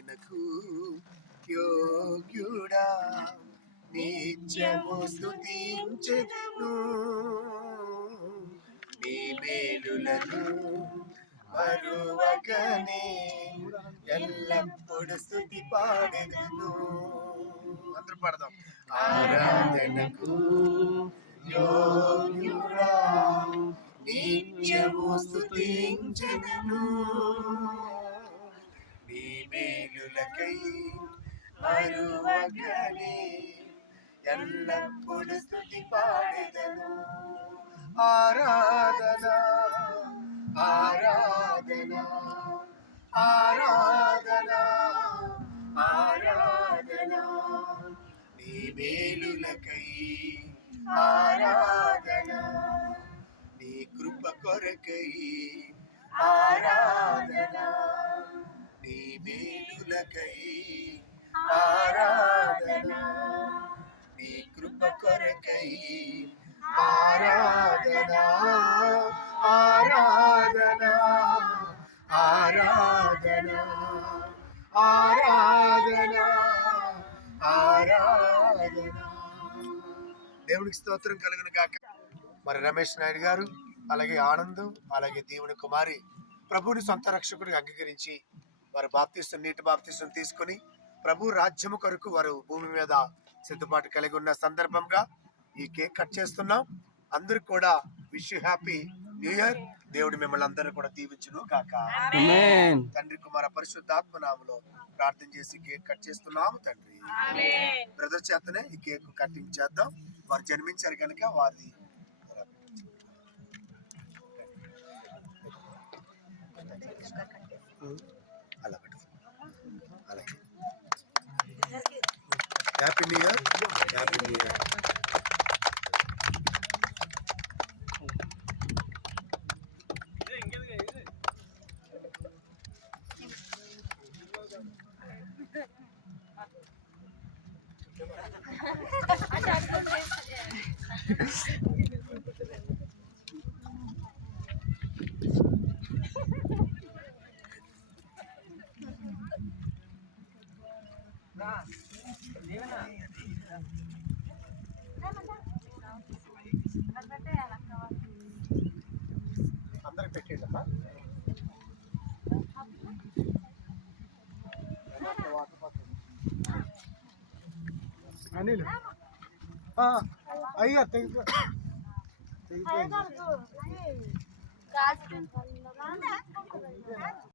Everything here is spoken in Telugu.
ఆరాధనకు యోగ్యుడా, నిత్యము స్తుతించెదను నీ మేలులను మరువకనే ఎల్లప్పుడు స్తుతి పాడెదను. అందరూ పాడదాం. ఆరాధనకు యోగ్యుడా, నిత్యము స్తుతించెదను నీ మేలులకై మరువకనే ఎల్లప్పుడు స్తుతి పాడెదను. ఆరాధన ఆరాధన ఆరాధన ఆరాధన నీ మేలులకై ఆరాధన నీ కృప కొరకై ఆరాధన నీ మేలులకై ఆరాధన నీ కృప కొరకై ఆరాధన ఆరాధన ఆరాధన ఆరాధన ఆరాధన. దేవునికి స్తోత్రం కలుగును గాక. మరి రమేష్ నాయుడు గారు, అలాగే ఆనంద్, అలాగే దేవుని కుమారి ప్రభువుని సొంత రక్షకుడిగా అంగీకరించి వారు బాప్తిసం, నీటి బాప్తిసం తీసుకుని ప్రభు రాజ్యము కొరకు వారు భూమి మీద సిద్ధపాటు కలిగి ఉన్న సందర్భంగా ఈ కేక్ కట్ చేస్తున్నాం. అందరూ కూడా wish you happy new year. దేవుడు మిమ్మల్ని అందరూ కూడా దీవించును గాక. తండ్రి కుమార పరిశుద్ధాత్మ నామములో ప్రార్థన చేసి కేక్ కట్ చేస్తున్నాము తండ్రి. బ్రదర్ చేతనే ఈ కేక్ కటింగ్ చేద్దాం. వారు జన్మించారు కనుక వారి అలా అలాగే happy new year, happy new year. అందరికి పెట్టేదమ్మా. అనిల్ అయ్యా తెగిపోయింది.